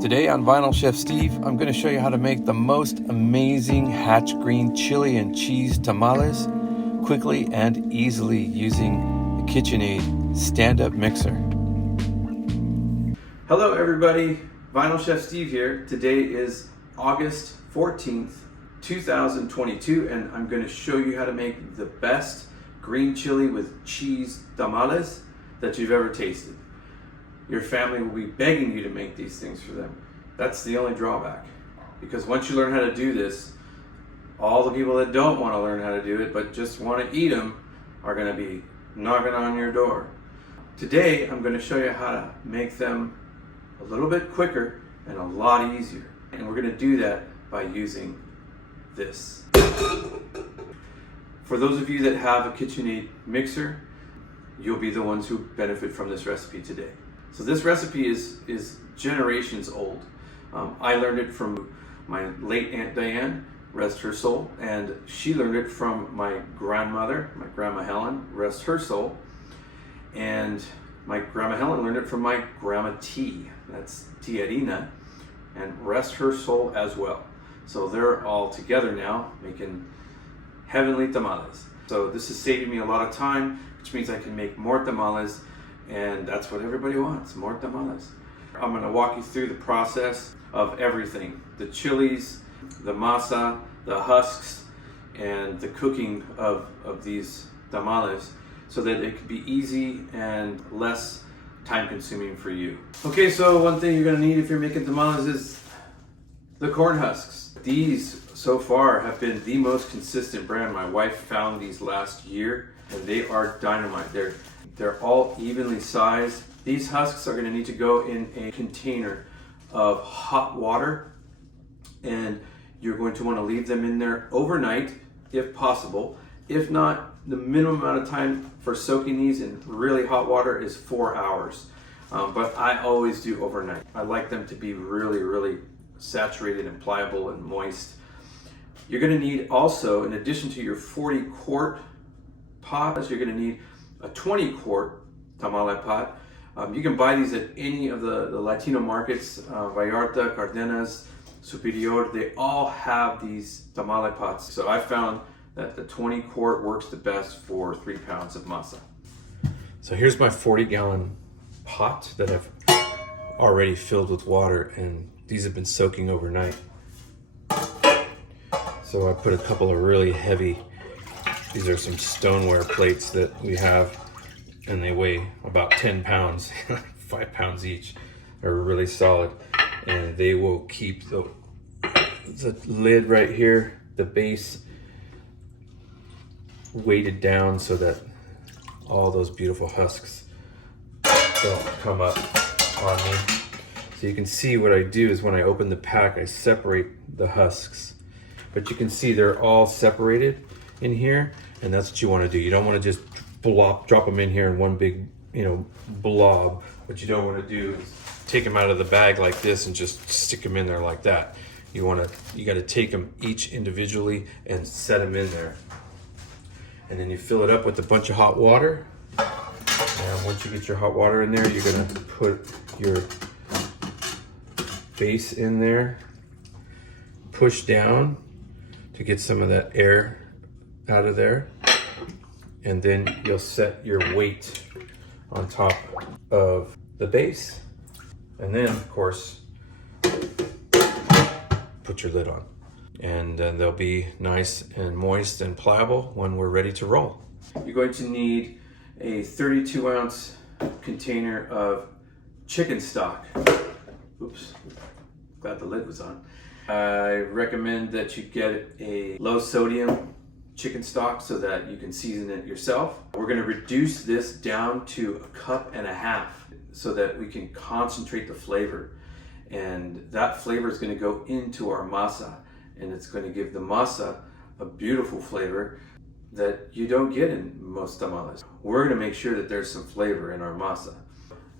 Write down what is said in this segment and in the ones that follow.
Today on Vinyl Chef Steve, I'm going to show you how to make the most amazing Hatch green chili and cheese tamales quickly and easily using the KitchenAid stand-up mixer. Hello everybody, Vinyl Chef Steve here. Today is August 14th, 2022, and I'm going to show you how to make the best green chili with cheese tamales that you've ever tasted. Your family will be begging you to make these things for them. That's the only drawback. Because once you learn how to do this, all the people that don't want to learn how to do it but just want to eat them are going to be knocking on your door. Today, I'm going to show you how to make them a little bit quicker and a lot easier. And we're going to do that by using this. For those of you that have a KitchenAid mixer, you'll be the ones who benefit from this recipe today. So this recipe is generations old. I learned it from my late Aunt Diane, rest her soul, and she learned it from my grandmother, my Grandma Helen, rest her soul, and my Grandma Helen learned it from my Grandma T, that's Tia Rina, and rest her soul as well. So they're all together now making heavenly tamales. So this is saving me a lot of time, which means I can make more tamales. And that's what everybody wants, more tamales. I'm going to walk you through the process of everything. The chilies, the masa, the husks, and the cooking of these tamales so that it can be easy and less time consuming for you. Okay, so one thing you're going to need if you're making tamales is the corn husks. These so far have been the most consistent brand. My wife found these last year and they are dynamite. They're all evenly sized. These husks are going to need to go in a container of hot water, and you're going to want to leave them in there overnight if possible. If not, the minimum amount of time for soaking these in really hot water is 4 hours. But I always do overnight. I like them to be really, really saturated and pliable and moist. You're going to need also, in addition to your 40-quart pot, you're going to need a 20-quart tamale pot. You can buy these at any of the Latino markets, Vallarta, Cardenas, Superior. They all have these tamale pots. So I found that the 20-quart works the best for 3 pounds of masa. So here's my 40-gallon pot that I've already filled with water, and these have been soaking overnight. So I put a couple of really heavy, these are some stoneware plates that we have, and they weigh about 10 pounds, 5 pounds each. They're really solid, and they will keep the lid right here, the base, weighted down so that all those beautiful husks don't come up on me. So you can see what I do is when I open the pack, I separate the husks. But you can see they're all separated in here, and that's what you want to do. You don't want to just drop them in here in one big, blob. What you don't want to do is take them out of the bag like this and just stick them in there like that. You got to take them each individually and set them in there. And then you fill it up with a bunch of hot water. And once you get your hot water in there, you're going to put your base in there, push down to get some of that air out of there, and then you'll set your weight on top of the base, and then of course put your lid on, and then they'll be nice and moist and pliable when we're ready to roll. You're going to need a 32-ounce container of chicken stock. Oops, glad the lid was on. I recommend that you get a low sodium chicken stock so that you can season it yourself. We're going to reduce this down to 1.5 cups so that we can concentrate the flavor. And that flavor is going to go into our masa, and it's going to give the masa a beautiful flavor that you don't get in most tamales. We're going to make sure that there's some flavor in our masa.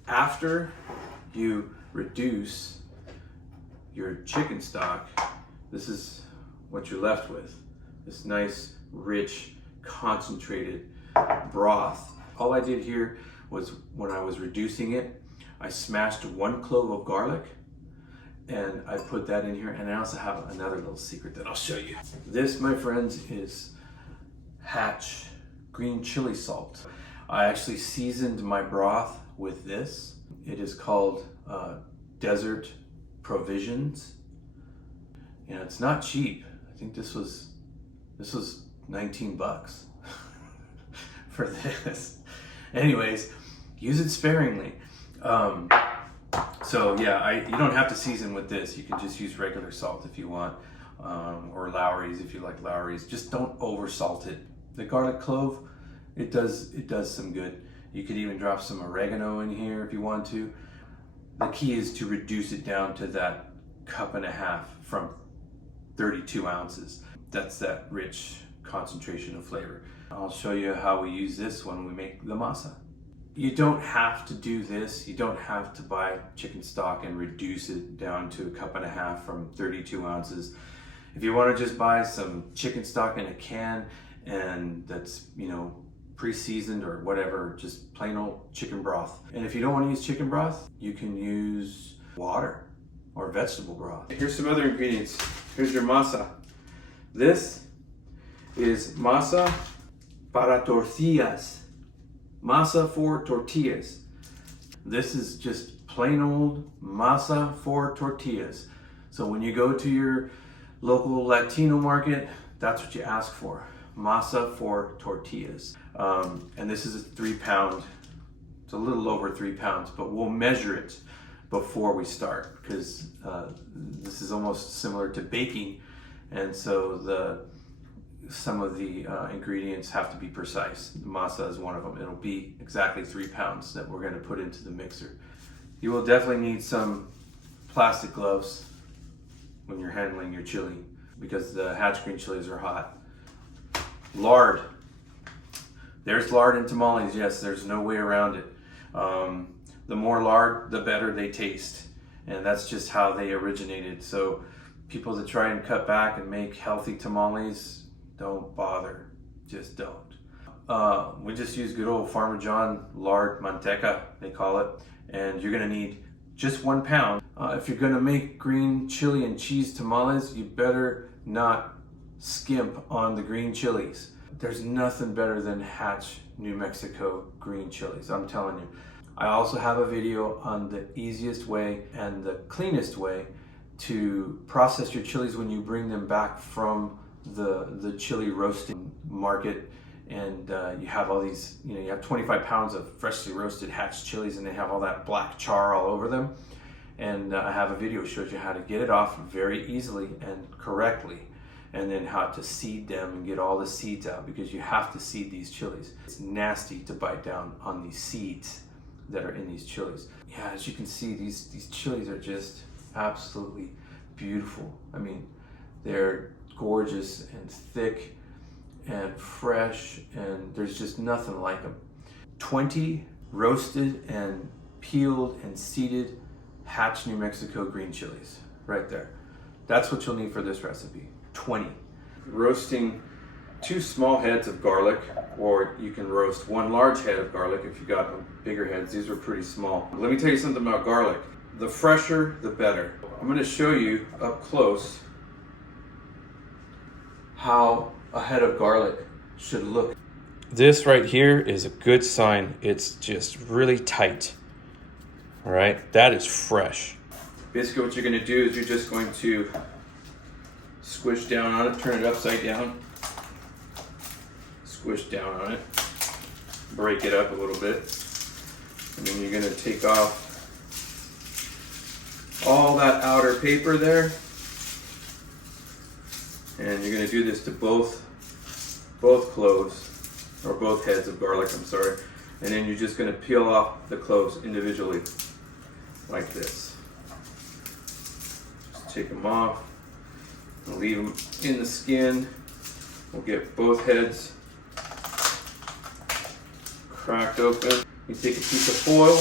After you reduce your chicken stock, this is what you're left with. This nice, rich, concentrated broth. All I did here was, when I was reducing it, I smashed 1 clove of garlic and I put that in here. And I also have another little secret that I'll show you. This, my friends, is Hatch green chili salt. I actually seasoned my broth with this. It is called Desert Provisions. You know, it's not cheap. I think this was 19 bucks for this. Anyways, use it sparingly. So yeah, you don't have to season with this. You can just use regular salt if you want, or Lowry's if you like Lowry's. Just don't over salt it. The garlic clove, it does some good. You could even drop some oregano in here if you want to. The key is to reduce it down to that 1.5 cups from 32 ounces. That's that rich concentration of flavor. I'll show you how we use this when we make the masa. You don't have to do this. You don't have to buy chicken stock and reduce it down to 1.5 cups from 32 ounces. If you want to just buy some chicken stock in a can and that's, you know, pre-seasoned or whatever, just plain old chicken broth. And if you don't want to use chicken broth, you can use water or vegetable broth. Here's some other ingredients. Here's your masa. This is masa para tortillas. Masa for tortillas. This is just plain old masa for tortillas. So when you go to your local Latino market, that's what you ask for. Masa for tortillas. And this is a 3 pound, it's a little over 3 pounds, but we'll measure it before we start because this is almost similar to baking. And so some of the ingredients have to be precise. The masa is one of them. It'll be exactly 3 pounds that we're going to put into the mixer. You will definitely need some plastic gloves when you're handling your chili because the Hatch green chilies are hot. Lard. There's lard in tamales, yes, there's no way around it. The more lard, the better they taste. And that's just how they originated. So people that try and cut back and make healthy tamales, don't bother, just don't. We just use good old Farmer John lard, manteca, they call it. And you're gonna need just 1 pound. If you're gonna make green chili and cheese tamales, you better not skimp on the green chilies. There's nothing better than Hatch, New Mexico green chilies, I'm telling you. I also have a video on the easiest way and the cleanest way to process your chilies when you bring them back from the chili roasting market. And you have all these, you know, you have 25 pounds of freshly roasted Hatch chilies and they have all that black char all over them. And I have a video that shows you how to get it off very easily and correctly. And then how to seed them and get all the seeds out because you have to seed these chilies. It's nasty to bite down on these seeds that are in these chilies. Yeah, as you can see, these chilies are just absolutely beautiful. I mean, they're gorgeous and thick and fresh, and there's just nothing like them. 20 roasted and peeled and seeded Hatch, New Mexico green chilies, right there. That's what you'll need for this recipe. 20. Roasting 2 small heads of garlic, or you can roast 1 large head of garlic if you got bigger heads. These are pretty small. Let me tell you something about garlic. The fresher, the better. I'm going to show you up close how a head of garlic should look. This right here is a good sign. It's just really tight. All right, that is fresh. Basically what you're going to do is you're just going to squish down on it, turn it upside down, squish down on it, break it up a little bit, and then you're going to take off all that outer paper there, and you're going to do this to both cloves, or both heads of garlic, I'm sorry, and then you're just going to peel off the cloves individually like this. Just take them off. We'll leave them in the skin. We'll get both heads cracked open. You take a piece of foil,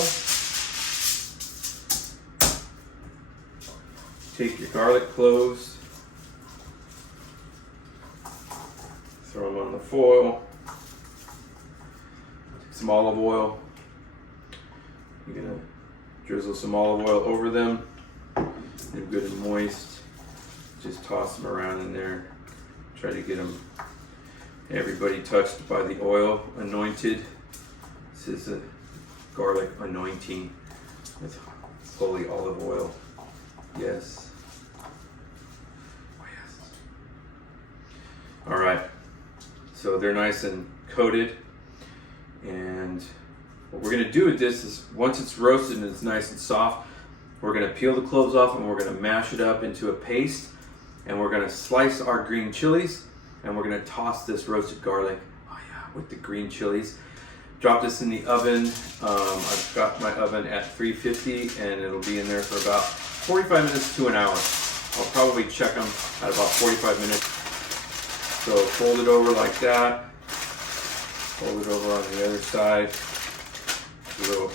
take your garlic cloves, throw them on the foil, take some olive oil. You're gonna drizzle some olive oil over them. They're good and moist. Just toss them around in there. Try to get them, everybody touched by the oil, anointed. This is a garlic anointing with fully olive oil. Yes. Oh, yes. All right. So they're nice and coated. And what we're gonna do with this is once it's roasted and it's nice and soft, we're gonna peel the cloves off and we're gonna mash it up into a paste. And we're gonna slice our green chilies and we're gonna toss this roasted garlic, oh yeah, with the green chilies. Drop this in the oven. I've got my oven at 350 and it'll be in there for about 45 minutes to an hour. I'll probably check them at about 45 minutes. So fold it over like that. Fold it over on the other side. A little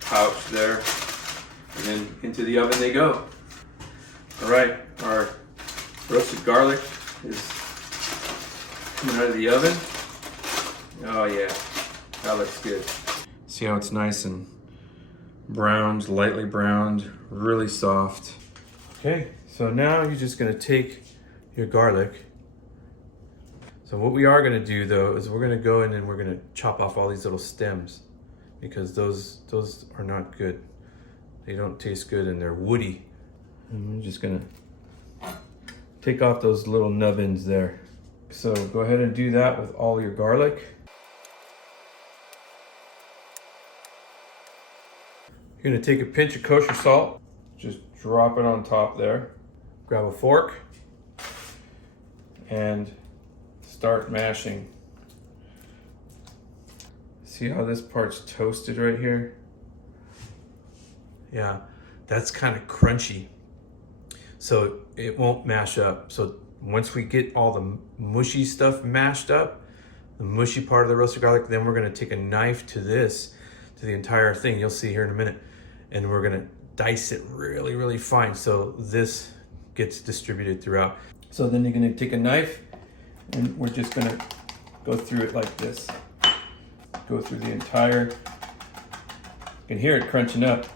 pouch there. And then into the oven they go. All right, our roasted garlic is coming out of the oven. Oh yeah, that looks good. See how it's nice and browned, lightly browned, really soft. Okay, so now you're just gonna take your garlic. So what we are gonna do though is we're gonna go in and we're gonna chop off all these little stems because those are not good. They don't taste good and they're woody. And we're just gonna take off those little nubbins there. So go ahead and do that with all your garlic. You're gonna take a pinch of kosher salt, just drop it on top there. Grab a fork and start mashing. See how this part's toasted right here? Yeah, that's kind of crunchy. So it won't mash up. So once we get all the mushy stuff mashed up, the mushy part of the roasted garlic, then we're gonna take a knife to this, to the entire thing. You'll see here in a minute. And we're gonna dice it really, really fine so this gets distributed throughout. So then you're gonna take a knife and we're just gonna go through it like this. Go through the entire, you can hear it crunching up.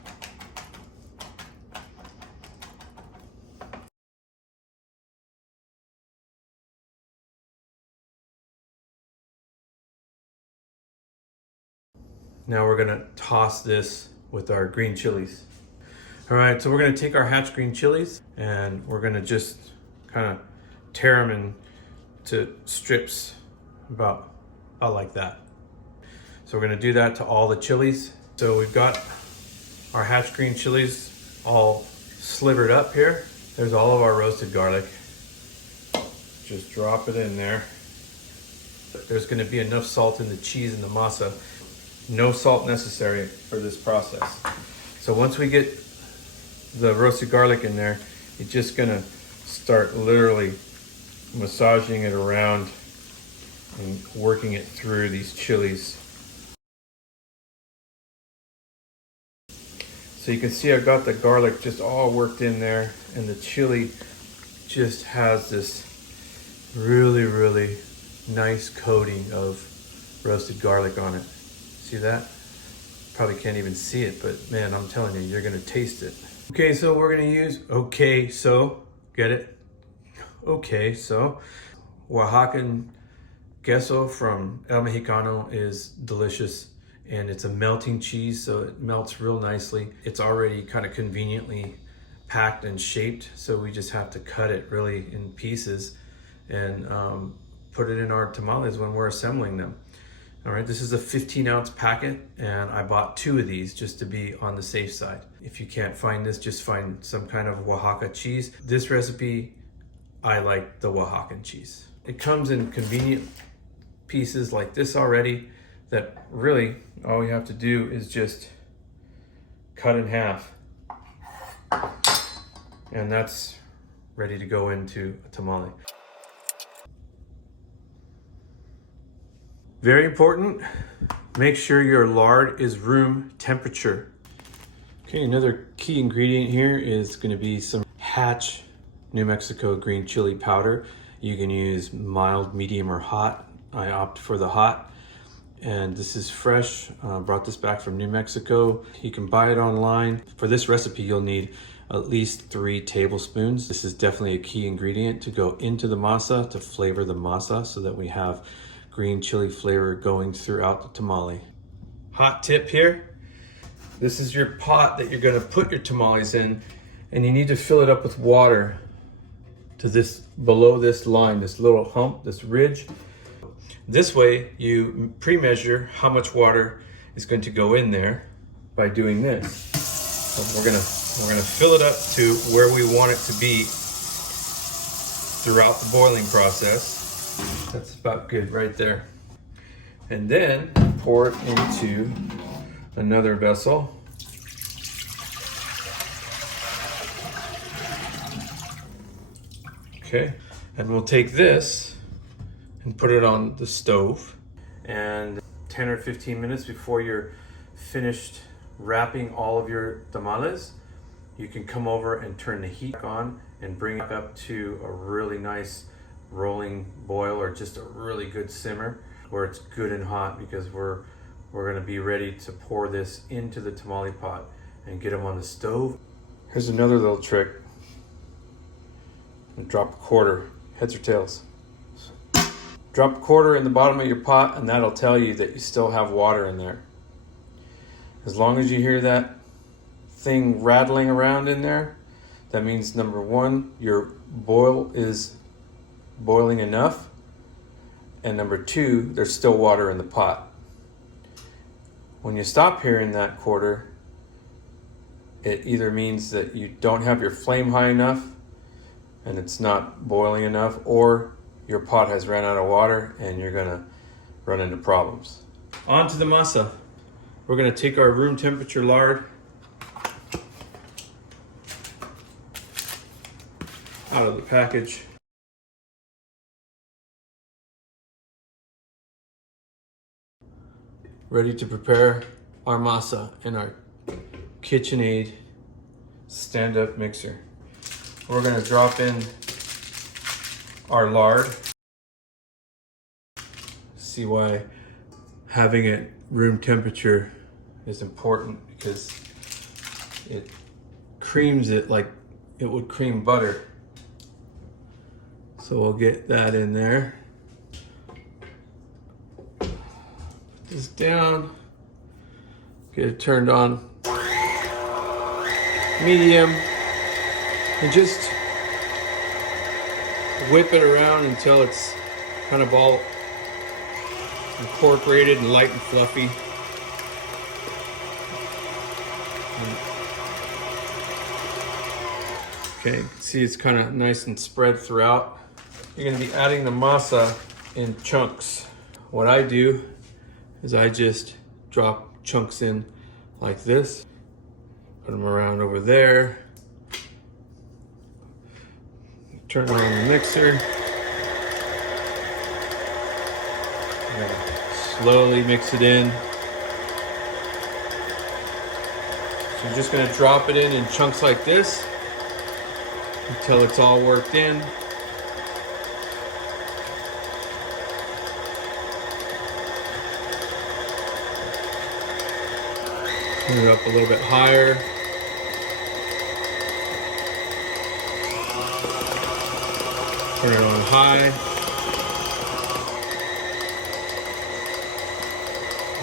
Now we're gonna toss this with our green chilies. All right, so we're gonna take our Hatch green chilies and we're gonna just kind of tear them into strips about like that. So we're gonna do that to all the chilies. So we've got our Hatch green chilies all slivered up here. There's all of our roasted garlic. Just drop it in there. There's gonna be enough salt in the cheese and the masa. No salt necessary for this process. So once we get the roasted garlic in there, you're just gonna start literally massaging it around and working it through these chilies. So you can see I've got the garlic just all worked in there and the chili just has this really, really nice coating of roasted garlic on it. See that? Probably can't even see it, but man, I'm telling you, you're gonna taste it. Okay, so we're gonna use, get it? Okay, so Oaxacan queso from El Mexicano is delicious and it's a melting cheese, so it melts real nicely. It's already kind of conveniently packed and shaped, so we just have to cut it really in pieces and put it in our tamales when we're assembling them. All right, this is a 15-ounce packet and I bought 2 of these just to be on the safe side. If you can't find this, just find some kind of Oaxaca cheese. This recipe, I like the Oaxacan cheese. It comes in convenient pieces like this already that really all you have to do is just cut in half. And that's ready to go into a tamale. Very important, make sure your lard is room temperature. Okay, another key ingredient here is gonna be some Hatch New Mexico green chili powder. You can use mild, medium, or hot. I opt for the hot. And this is fresh, brought this back from New Mexico. You can buy it online. For this recipe, you'll need at least 3 tablespoons. This is definitely a key ingredient to go into the masa to flavor the masa so that we have green chili flavor going throughout the tamale. Hot tip here. This is your pot that you're gonna put your tamales in, and you need to fill it up with water to this, below this line, this little hump, this ridge. This way you pre-measure how much water is going to go in there by doing this. So we're gonna fill it up to where we want it to be throughout the boiling process. That's about good right there. And then pour it into another vessel. Okay, and we'll take this and put it on the stove. And 10 or 15 minutes before you're finished wrapping all of your tamales, you can come over and turn the heat on and bring it up to a really nice rolling boil, or just a really good simmer where it's good and hot, because we're gonna be ready to pour this into the tamale pot and get them on the stove. Here's another little trick. And drop a quarter, heads or tails. Drop a quarter in the bottom of your pot, and that'll tell you that you still have water in there. As long as you hear that thing rattling around in there, that means number one, your boil is boiling enough, and number two, there's still water in the pot. When you stop hearing that quarter, it either means that you don't have your flame high enough and it's not boiling enough, or your pot has ran out of water and you're gonna run into problems. On to the masa. We're gonna take our room temperature lard out of the package. Ready to prepare our masa in our KitchenAid stand-up mixer. We're gonna drop in our lard. See why having it room temperature is important, because it creams it like it would cream butter. So we'll get that in there. Put this down. Get it turned on medium. And just whip it around until it's kind of all incorporated and light and fluffy. Okay, see it's kind of nice and spread throughout. You're going to be adding the masa in chunks. What I do is I just drop chunks in like this. Put them around over there. Turn on the mixer. Slowly mix it in. So I'm just gonna drop it in chunks like this until it's all worked in. Turn it up a little bit higher. Turn it on high.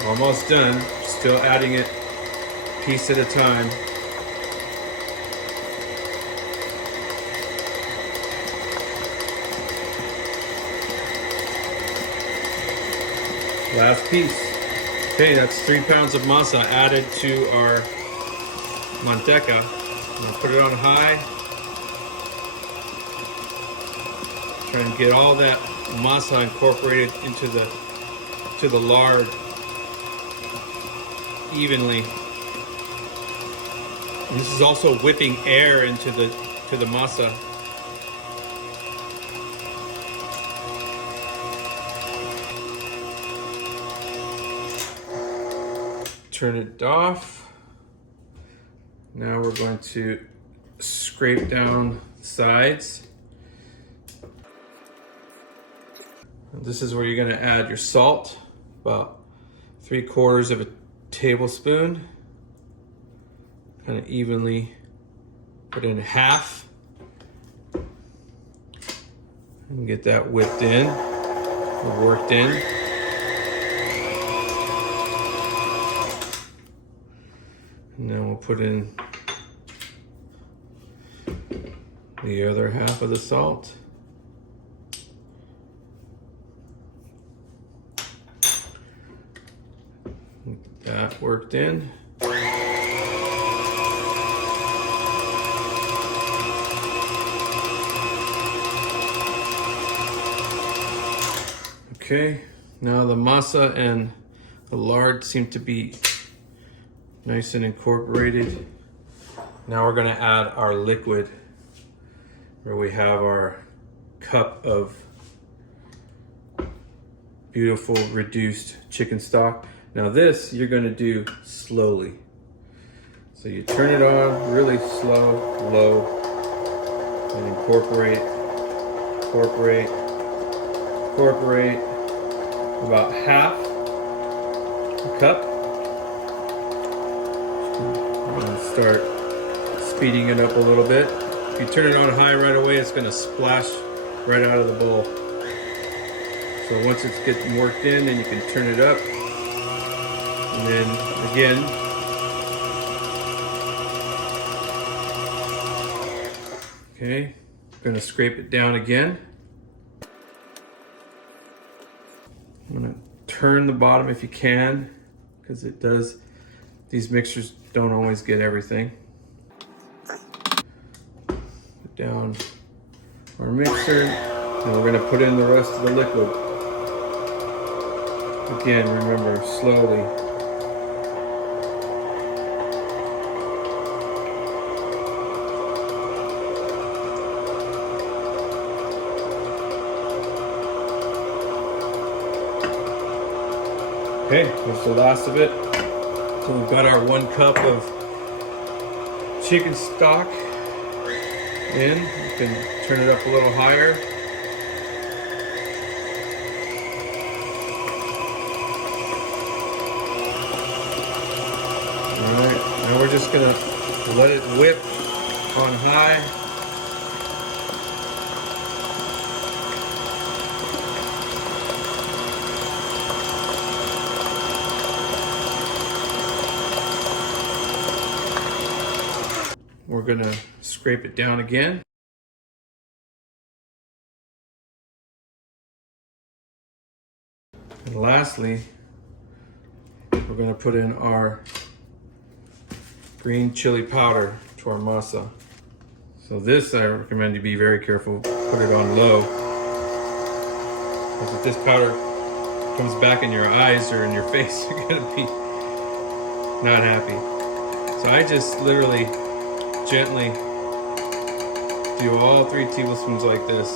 Almost done. Still adding it piece at a time. Last piece. Okay, that's 3 pounds of masa added to our manteca. I'm gonna put it on high. Try and get all that masa incorporated into the lard evenly. And this is also whipping air into the masa. Turn it off. Now we're going to scrape down the sides. This is where you're going to add your salt, about 3/4 of a tablespoon, kind of evenly Put in half. And get that whipped in or worked in. And then we'll put in the other half of the salt. Get that worked in. Okay, now the masa and the lard seem to be nice and incorporated. Now we're gonna add our liquid, where we have our cup of beautiful reduced chicken stock. Now this you're gonna do slowly. So you turn it on really slow, low, and incorporate, about half a cup. I'm gonna start speeding it up a little bit. If you turn it on high right away, it's gonna splash right out of the bowl. So once it's getting worked in, then you can turn it up. And then again, okay, I'm gonna scrape it down again. I'm gonna turn the bottom if you can, because it does, these mixers don't always get everything. Put down our mixer, and we're gonna put in the rest of the liquid. Again, remember, slowly. Okay, that's the last of it. So we've got our 1 cup of chicken stock in. You can turn it up a little higher. All right, now we're just gonna let it whip on high. We're gonna scrape it down again. And lastly, we're gonna put in our green chili powder to our masa. So this, I recommend you be very careful, put it on low. Because if this powder comes back in your eyes or in your face, you're gonna be not happy. So I just literally gently do all 3 tablespoons like this.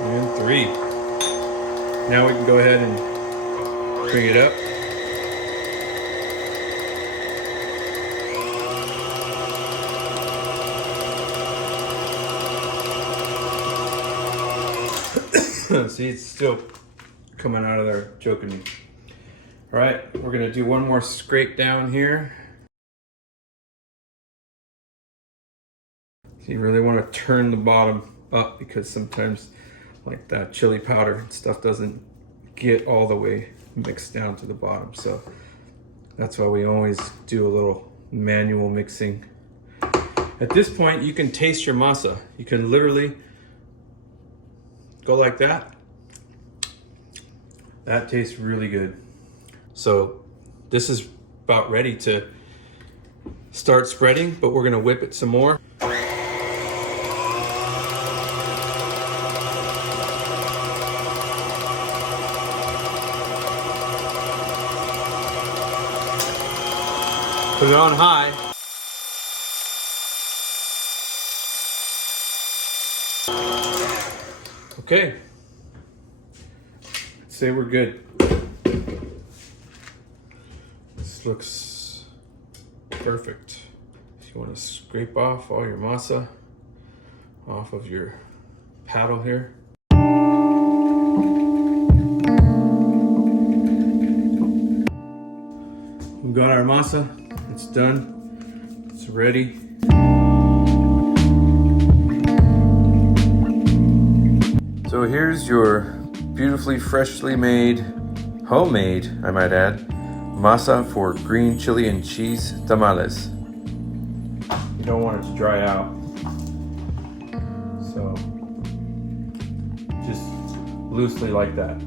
And 3. Now we can go ahead and bring it up. See, it's still coming out of there, choking me. All right, we're gonna do one more scrape down here. So you really wanna turn the bottom up, because sometimes like that chili powder and stuff doesn't get all the way mixed down to the bottom. So that's why we always do a little manual mixing. At this point, you can taste your masa. You can literally go like that. That tastes really good. So this is about ready to start spreading, but we're gonna whip it some more. Put it on high. Okay. I'd say we're good. This looks perfect. If you want to scrape off all your masa off of your paddle here. We've got our masa. It's done. It's ready. So here's your beautifully freshly made, homemade, I might add, masa for green chili and cheese tamales. You don't want it to dry out. So just loosely like that.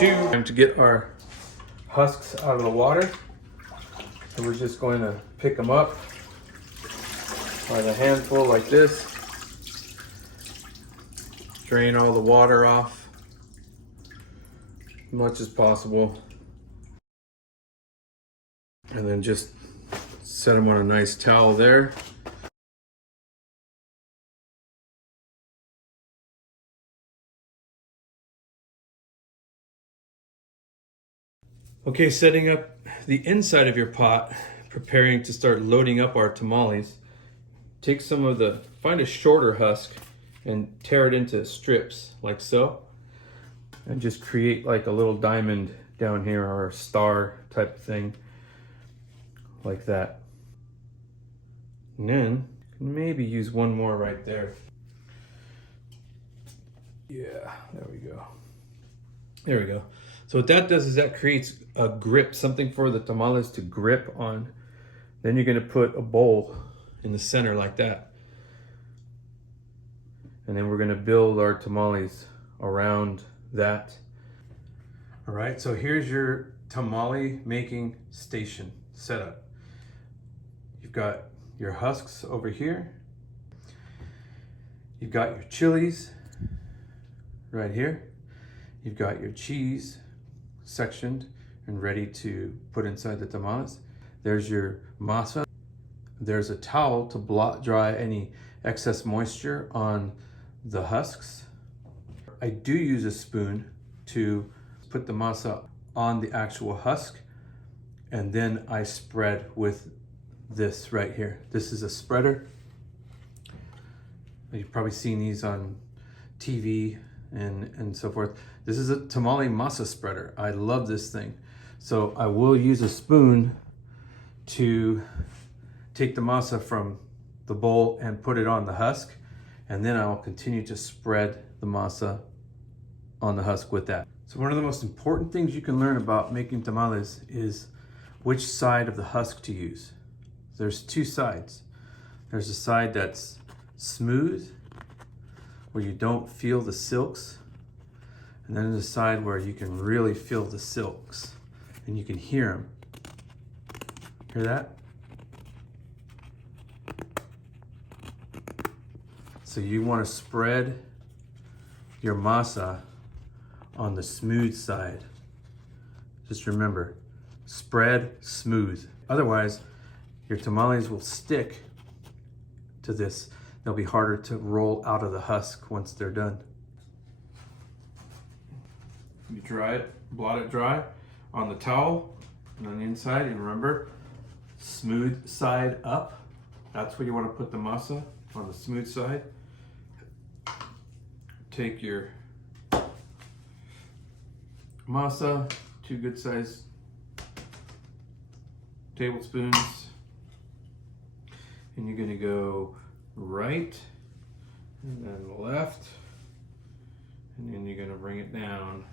Time to get our husks out of the water. So we're just going to pick them up by the handful like this. Drain all the water off as much as possible. And then just set them on a nice towel there. Okay, setting up the inside of your pot, preparing to start loading up our tamales. Take find a shorter husk and tear it into strips like so. And just create like a little diamond down here or a star type thing like that. And then maybe use one more right there. Yeah, there we go. There we go. So what that does is that creates a grip, something for the tamales to grip on. Then you're gonna put a bowl in the center like that. And then we're gonna build our tamales around that. All right, so here's your tamale making station setup. You've got your husks over here. You've got your chilies right here. You've got your cheese sectioned and ready to put inside the tamales. There's your masa. There's a towel to blot dry any excess moisture on the husks. I do use a spoon to put the masa on the actual husk, and then I spread with this right here. This is a spreader. You've probably seen these on TV and so forth. This is a tamale masa spreader. I love this thing. So I will use a spoon to take the masa from the bowl and put it on the husk, and then I will continue to spread the masa on the husk with that. So one of the most important things you can learn about making tamales is which side of the husk to use. There's two sides. There's a side that's smooth, where you don't feel the silks, and then there's a side where you can really feel the silks and you can hear them. Hear that? So you want to spread your masa on the smooth side. Just remember, spread smooth. Otherwise, your tamales will stick to this. They'll be harder to roll out of the husk once they're done. You dry it, blot it dry on the towel and on the inside. And remember, smooth side up. That's where you want to put the masa, on the smooth side. Take your masa, 2 good sized tablespoons, and you're gonna go right and then left, and then you're gonna bring it down.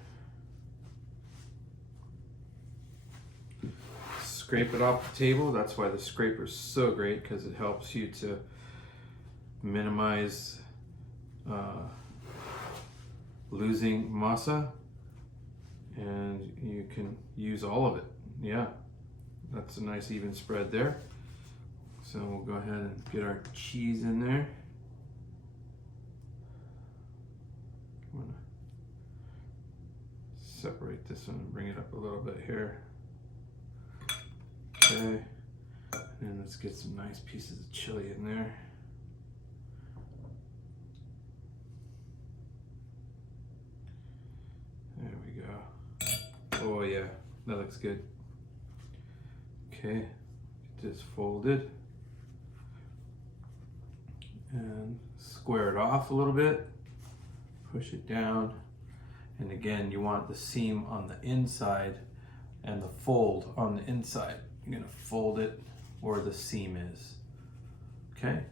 Scrape it off the table. That's why the scraper is so great, because it helps you to minimize losing masa, and you can use all of it. Yeah, that's a nice even spread there. So we'll go ahead and get our cheese in there. I'm gonna separate this one and bring it up a little bit here. Okay, and let's get some nice pieces of chili in there. There we go. Oh yeah, that looks good. Okay, get this folded. and square it off a little bit, push it down, and again you want the seam on the inside and the fold on the inside. You're going to fold it where the seam is, okay?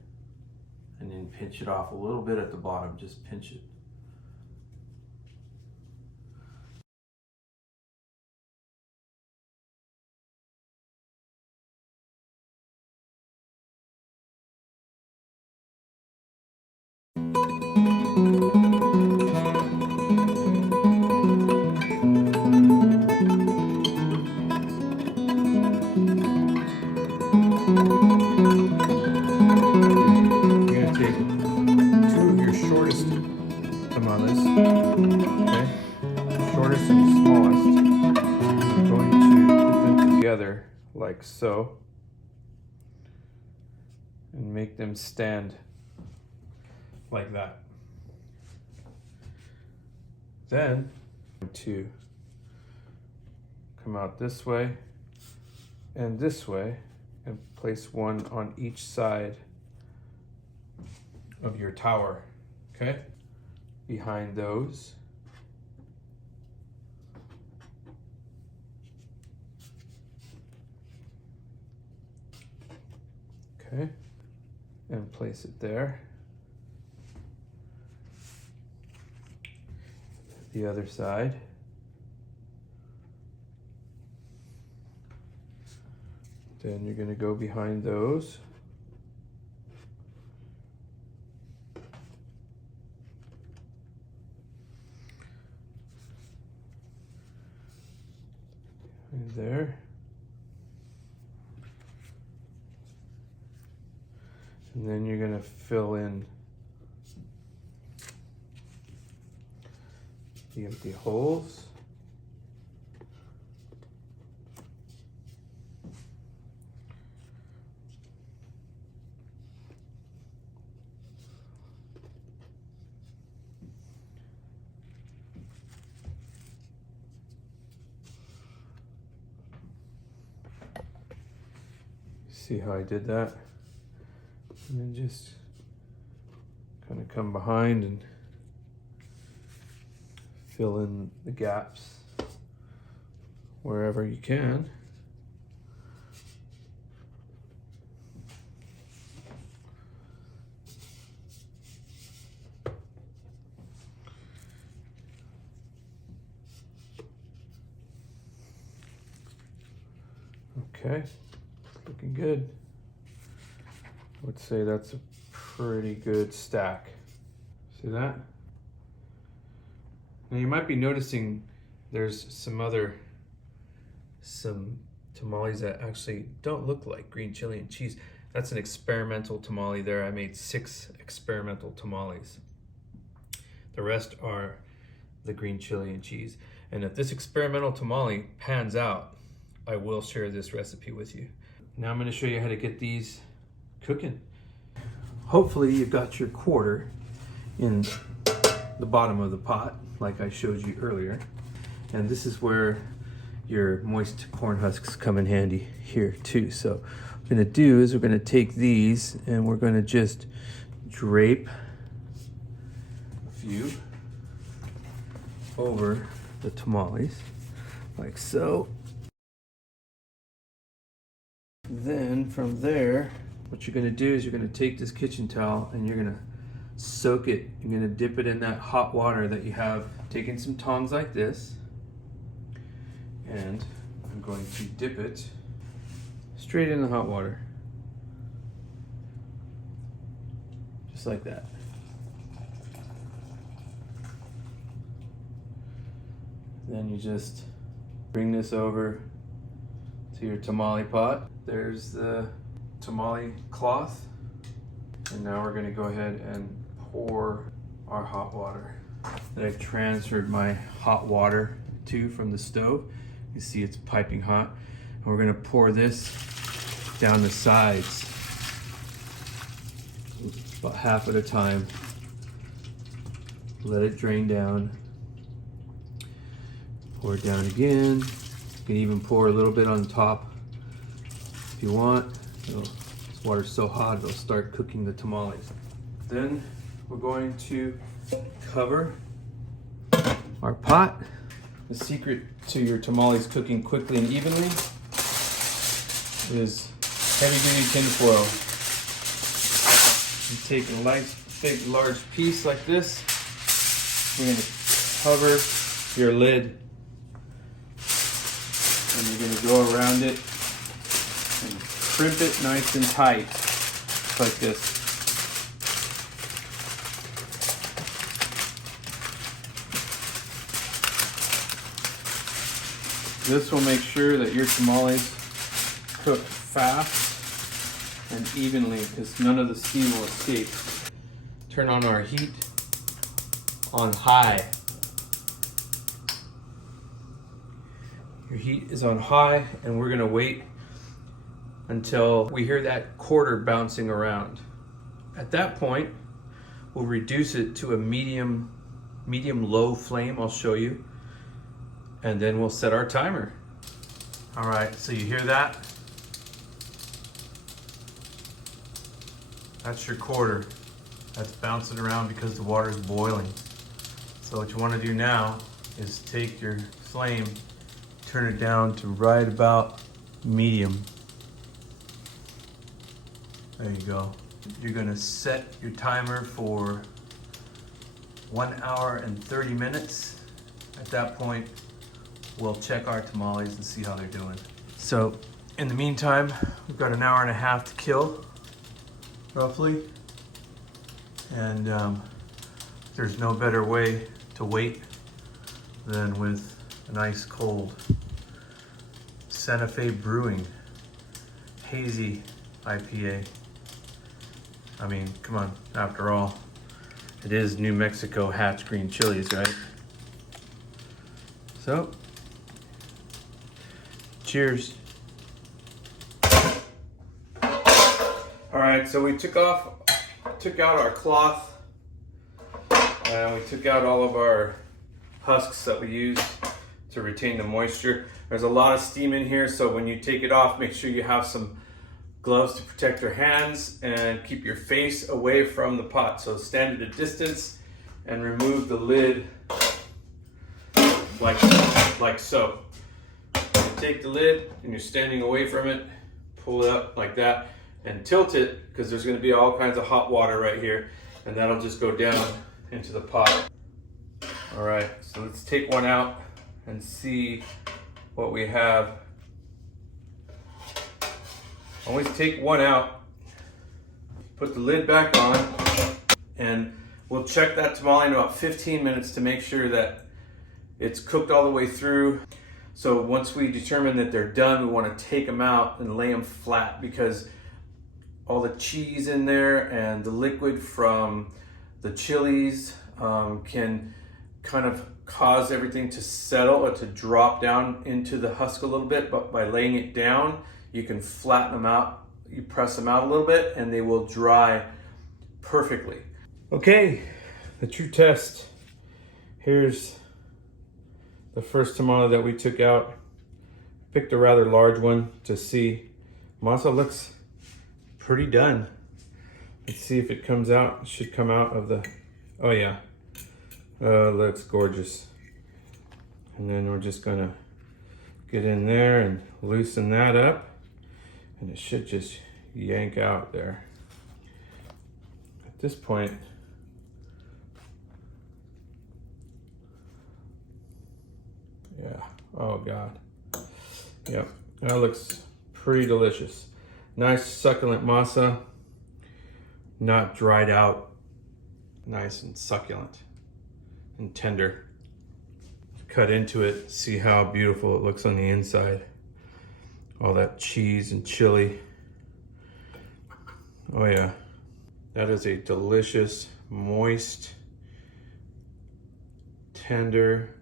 And then pinch it off a little bit at the bottom, just pinch it. Tamales, okay, shortest and smallest. I'm going to put them together like so and make them stand like that. Then I'm going to come out this way and this way and place one on each side of your tower, okay? Behind those. Okay, and place it there. The other side. Then you're going to go behind those. There. And then you're going to fill in the empty holes. See how I did that? And then just kind of come behind and fill in the gaps wherever you can. Okay. Looking good. I would say that's a pretty good stack. See that? Now you might be noticing there's some tamales that actually don't look like green chili and cheese. That's an experimental tamale there. I made 6 experimental tamales. The rest are the green chili and cheese. And if this experimental tamale pans out, I will share this recipe with you. Now I'm going to show you how to get these cooking. Hopefully you've got your quarter in the bottom of the pot, like I showed you earlier. And this is where your moist corn husks come in handy here too. So what we're going to do is we're going to take these and we're going to just drape a few over the tamales, like so. Then from there, what you're going to do is you're going to take this kitchen towel and you're going to soak it. You're going to dip it in that hot water that you have. Taking some tongs like this, and I'm going to dip it straight in the hot water. Just like that. Then you just bring this over to your tamale pot. There's the tamale cloth. And now we're gonna go ahead and pour our hot water that I've transferred my hot water to from the stove. You see it's piping hot. And we're gonna pour this down the sides, about half at a time. Let it drain down. Pour it down again. You can even pour a little bit on top if you want. This water's so hot it'll start cooking the tamales. Then we're going to cover our pot. The secret to your tamales cooking quickly and evenly is heavy-duty tin foil. You take a nice, big, large piece like this. You're going to cover your lid, and you're going to go around it and crimp it nice and tight, like this. This will make sure that your tamales cook fast and evenly, because none of the steam will escape. Turn on our heat on high. Your heat is on high, and we're gonna wait until we hear that quarter bouncing around. At that point, we'll reduce it to a medium low flame, I'll show you, and then we'll set our timer. All right, so you hear that? That's your quarter. That's bouncing around because the water is boiling. So what you want to do now is take your flame, turn it down to right about medium. There you go. You're gonna set your timer for 1 hour and 30 minutes. At that point, we'll check our tamales and see how they're doing. So in the meantime, we've got 1.5 hours to kill, roughly. And there's no better way to wait than with an ice cold Santa Fe Brewing hazy IPA. I mean, come on, after all, it is New Mexico Hatch green chilies, right? So, cheers. All right, so we took out our cloth, and we took out all of our husks that we used to retain the moisture. There's a lot of steam in here, so when you take it off, make sure you have some gloves to protect your hands and keep your face away from the pot. So stand at a distance and remove the lid like so. You take the lid and you're standing away from it, pull it up like that and tilt it, because there's going to be all kinds of hot water right here, and that'll just go down into the pot. All right, so let's take one out and see what we have. Always take one out, put the lid back on, and we'll check that tamale in about 15 minutes to make sure that it's cooked all the way through. So once we determine that they're done, we want to take them out and lay them flat, because all the cheese in there and the liquid from the chilies can kind of cause everything to settle or to drop down into the husk a little bit. But by laying it down, you can flatten them out. You press them out a little bit and they will dry perfectly. Okay, the true test. Here's the first tamale that we took out. Picked a rather large one to see. Masa looks pretty done. Let's see if it comes out. It should come out of the, oh yeah. Looks gorgeous. And then we're just gonna get in there and loosen that up, and it should just yank out there. At this point, yeah, oh God. Yep, that looks pretty delicious. Nice succulent masa, not dried out, nice and succulent and tender. Cut into it, see how beautiful it looks on the inside. All that cheese and chili. Oh yeah, that is a delicious, moist, tender,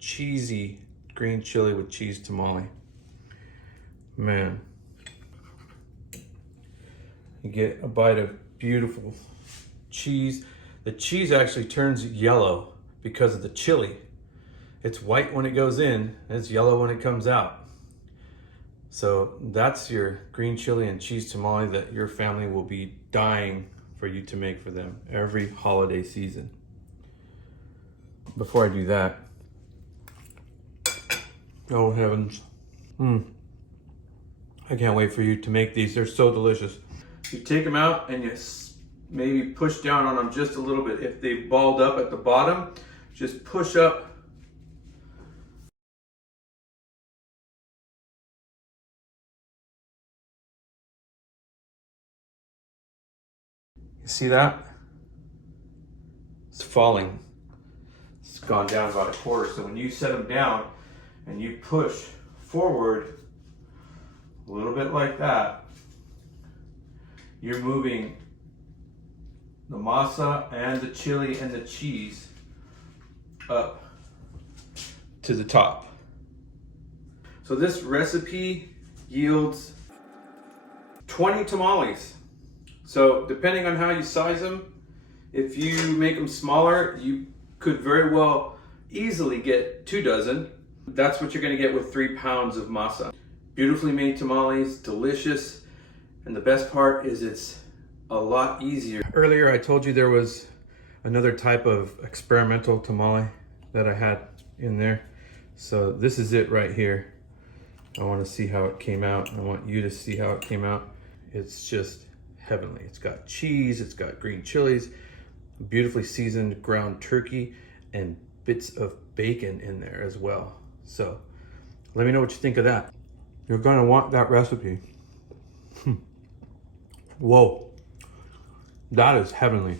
cheesy green chili with cheese tamale. Man, you get a bite of beautiful cheese. The cheese actually turns yellow because of the chili. It's white when it goes in, and it's yellow when it comes out. So that's your green chili and cheese tamale that your family will be dying for you to make for them every holiday season. Before I do that, oh heavens, I can't wait for you to make these. They're so delicious. You take them out and you maybe push down on them just a little bit. If they balled up at the bottom, just push up. You see that? It's falling. It's gone down about a quarter. So when you set them down and you push forward a little bit like that, you're moving the masa and the chili and the cheese up to the top. So this recipe yields 20 tamales. So depending on how you size them, if you make them smaller, you could very well easily get 2 dozen. That's what you're gonna get with 3 pounds of masa. Beautifully made tamales, delicious. And the best part is it's a lot easier. Earlier I told you there was another type of experimental tamale that I had in there. So this is it right here. I want to see how it came out. I want you to see how it came out. It's just heavenly. It's got cheese, it's got green chilies, beautifully seasoned ground turkey, and bits of bacon in there as well. So let me know what you think of that. You're gonna want that recipe. Whoa, that is heavenly.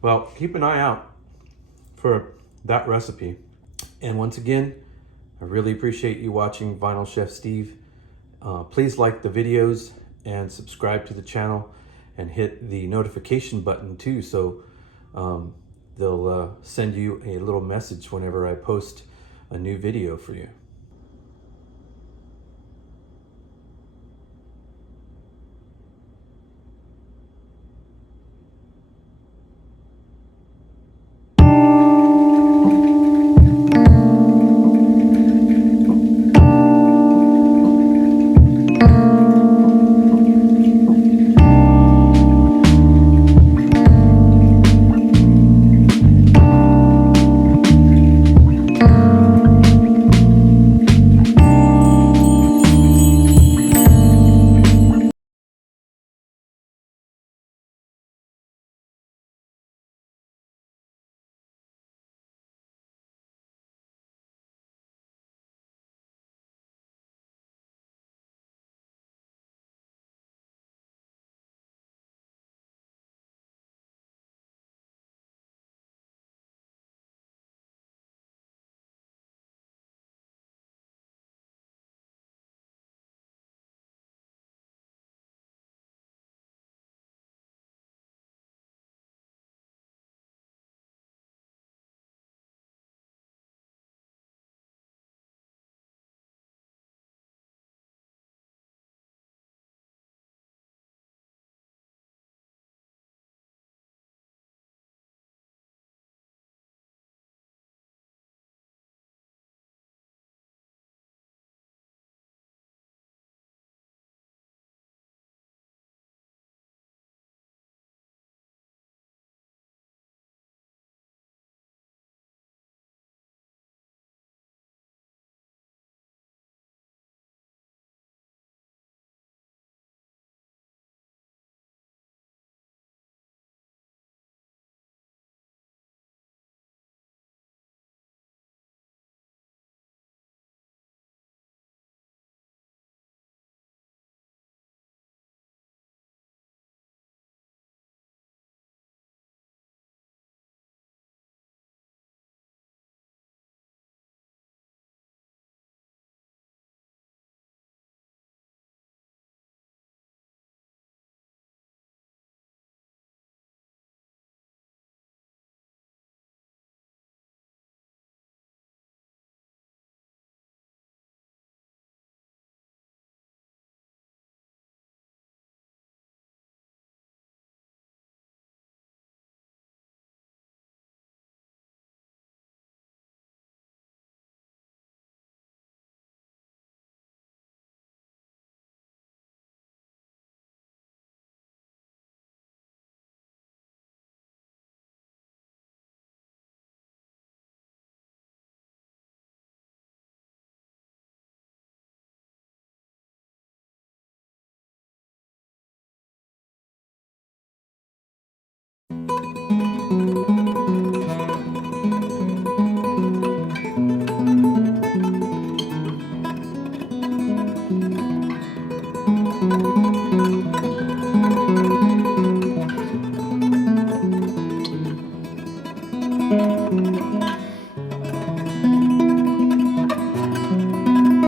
Well, keep an eye out for that recipe. And once again, I really appreciate you watching Vinyl Chef Steve. Please like the videos and subscribe to the channel and hit the notification button too, so they'll send you a little message whenever I post a new video for you.